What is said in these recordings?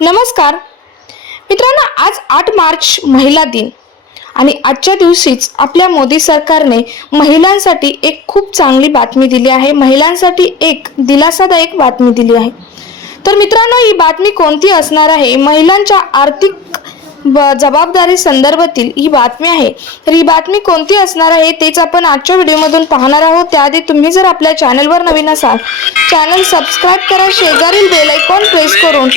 नमस्कार मित्रांनो, आज 8 मार्च महिला दिन आणि आजच्या दिवशीच आपल्या मोदी सरकारने महिलांसाठी एक खूप चांगली बातमी दिली आहे. महिलांसाठी एक दिलासादायक बातमी दिली आहे. तर मित्रांनो, ही बातमी कोणती असणार आहे? महिलांच्या आर्थिक जबाबदारी संदर्भातील ही बातमी आहे. तर ही बातमी कोणती असणार आहे तेच आपण आजच्या व्हिडिओमधून पाहणार आहोत. त्याआधी तुम्ही जर आपल्या चॅनलवर नवीन असाल, चॅनल सबस्क्राइब करा, शेजारील बेल आयकॉन प्रेस करून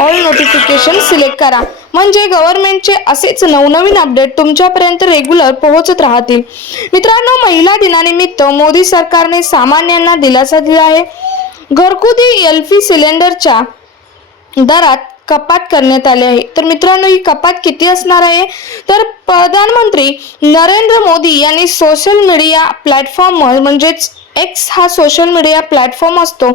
ऑल नोटिफिकेशन सिलेक्ट करा, म्हणजे गव्हर्नमेंटचे असेच नवनवीन अपडेट तुमच्यापर्यंत रेग्युलर पोहोचत राहतील. मित्रांनो, महिला दिनानिमित्त मोदी सरकारने सामान्यांना दिलासा दिला आहे. घरगुती एलपी सिलेंडरच्या दरात कपात करण्यात आली आहे. तर मित्रांनो, ही कपात किती असणार आहे? तर प्रधानमंत्री नरेंद्र मोदी यांनी सोशल मीडिया प्लॅटफॉर्मवर म्हणजेच एक्स हा सोशल मीडिया प्लॅटफॉर्म असतो,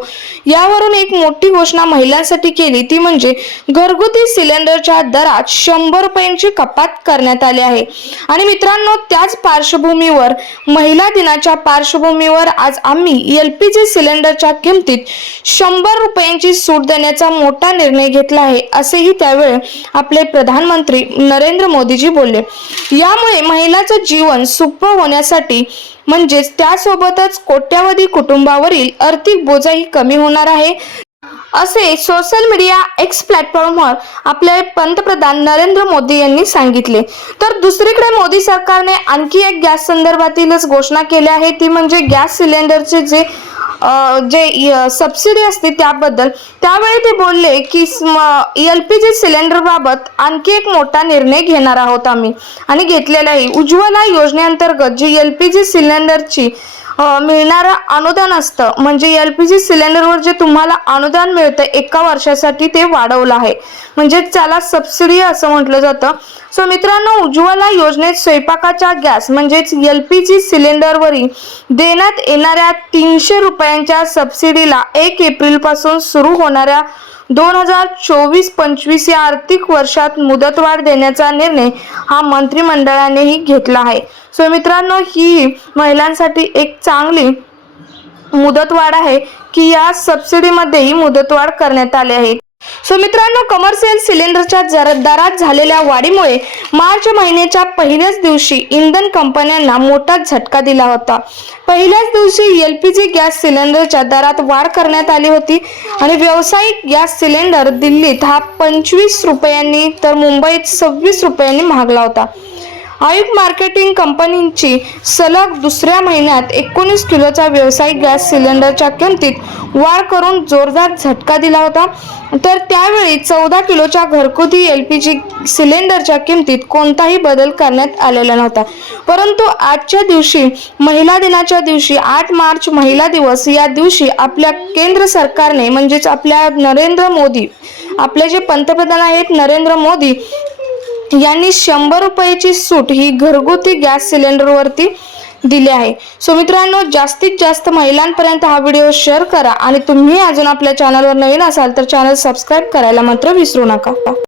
यावरून एक मोठी घोषणा महिलांसाठी केली. ती म्हणजे घरगुती सिलेंडरच्या दरात 100 रुपयांची कपात करण्यात आली आहे. आणि मित्रांनो, त्याच पार्श्वभूमीवर महिला दिनाच्या पार्श्वभूमीवर आज आम्ही एलपीजी सिलेंडरच्या किमतीत 100 रुपयांची सूट देण्याचा मोठा निर्णय घेतला आहे, असेही त्यावेळी आपले प्रधानमंत्री नरेंद्र मोदीजी बोलले. यामुळे महिलांचं जीवन सोपं होण्यासाठी म्हणजेच त्यासोबतच कोट्यावधी कुटुंबावरील आर्थिक बोजाही कमी होणार आहे, असे सोशल मीडिया एक्स प्लॅटफॉर्मवर आपले पंतप्रधान नरेंद्र मोदी यांनी सांगितले. तर दुसरीकडे मोदी सरकारने आणखी एक गॅस संदर्भातीलच घोषणा केली आहे. ती म्हणजे गॅस सिलेंडरचे जे सबसिडी असते त्याबद्दल. त्यावेळी ते बोलले की एलपीजी सिलेंडर बाबत आणखी एक मोठा निर्णय घेणार आहोत आम्ही, आणि घेतलेला आहे. उज्ज्वला योजनेअंतर्गत जी एलपीजी सिलेंडरची मिळणारं अनुदान असतं, म्हणजे एलपीजी सिलेंडरवर जे तुम्हाला अनुदान मिळतं 1 वर्षासाठी, ते वाढवलं आहे. म्हणजे त्याला सबसिडी असं म्हटलं जातं. सो मित्रांनो, उज्ज्वला योजनेत स्वयंपाकाच्या गॅस म्हणजेच एलपीजी सिलेंडरवरील देण्यात येणाऱ्या 300 रुपयांच्या सबसिडीला 1 एप्रिल पासून सुरू होणाऱ्या 2024-25 या आर्थिक वर्षात मुदतवाढ देण्याचा निर्णय हा मंत्रिमंडळानेही घेतला आहे. सो मित्रांनो, ही महिलांसाठी एक चांगली मुदतवाढ आहे की या सबसिडीमध्येही मुदतवाढ करण्यात आली आहे. सो मित्रांनो, कमर्शियल सिलेंडरच्या दरात झालेल्या वाढीमुळे मार्च महिन्याच्या पहिल्याच दिवशी इंधन कंपन्यांना मोठा झटका दिला होता. पहिल्याच दिवशी एलपीजी गॅस सिलेंडरच्या दरात वाढ करण्यात आली होती आणि व्यावसायिक गॅस सिलेंडर दिल्लीत हा 25 रुपयांनी तर मुंबईत 26 रुपयांनी महागला होता. आयुक्त मार्केटिंग कंपनीची सलग दुसऱ्या महिन्यात 19 किलोचा व्यावसायिक गॅस सिलेंडरच्या किमतीत वाढ करून जोरदार झटका दिला होता. तर त्यावेळी 14 किलोच्या घरगुती एलपीजी सिलेंडरच्या किमतीत कोणताही बदल करण्यात आलेला नव्हता. परंतु आजच्या दिवशी, महिला दिनाच्या दिवशी, 8 मार्च महिला दिवस, या दिवशी आपल्या केंद्र सरकारने म्हणजेच आपल्या नरेंद्र मोदी, आपले जे पंतप्रधान आहेत नरेंद्र मोदी यांनी 100 रुपयाची सूट ही घरगुती गॅस सिलेंडरवरती दिली आहे. सो मित्रांनो, जास्तीत जास्त महिलांपर्यंत हा व्हिडिओ शेअर करा आणि तुम्ही अजून आपल्या चॅनलवर नवीन असाल तर चॅनल सबस्क्राइब करायला मात्र विसरू नका.